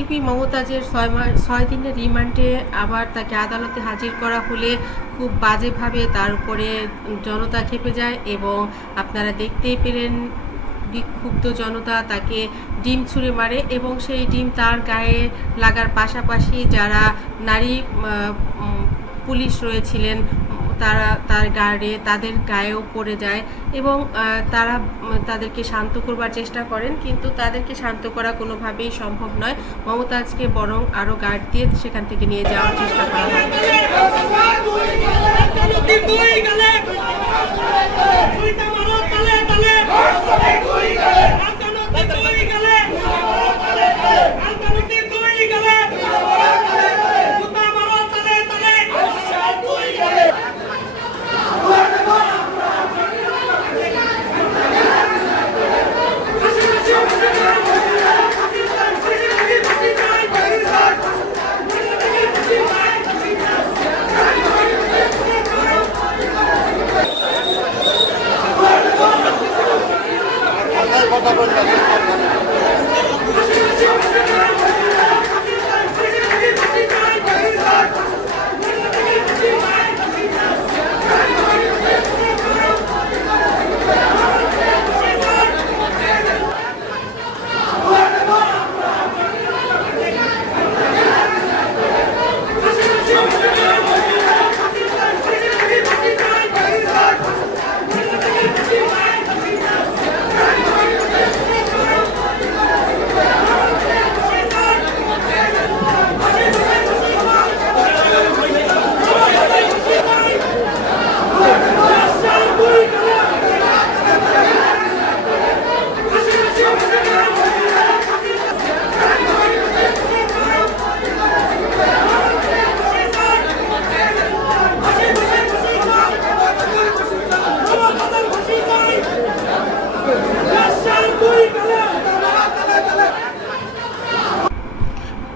শিল্পী মমতাজের ৬ দিনের রিমান্ডে আবার তাকে আদালতে হাজির করা হলে খুব বাজেভাবে তার উপরে জনতা ক্ষেপে যায় এবং আপনারা দেখতেই পেলেন বিক্ষুব্ধ জনতা তাকে ডিম ছুঁড়ে মারে এবং সেই ডিম তার গায়ে লাগার পাশাপাশি যারা নারী পুলিশ রয়েছিলেন তারা তার গার্ডে তাদের গায়েও পড়ে যায় এবং তারা তাদেরকে শান্ত করবার চেষ্টা করেন, কিন্তু তাদেরকে শান্ত করা কোনোভাবেই সম্ভব নয়। মমতাজকে বরং আরও গার্ড দিয়ে সেখান থেকে নিয়ে যাওয়ার চেষ্টা করা হয়।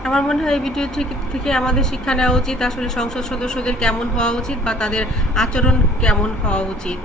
আমার মনে হয় এই ভিডিও থেকে আমাদের শিক্ষা নেওয়া উচিত আসলে সংসদ সদস্যদের কেমন হওয়া উচিত বা তাদের আচরণ কেমন হওয়া উচিত।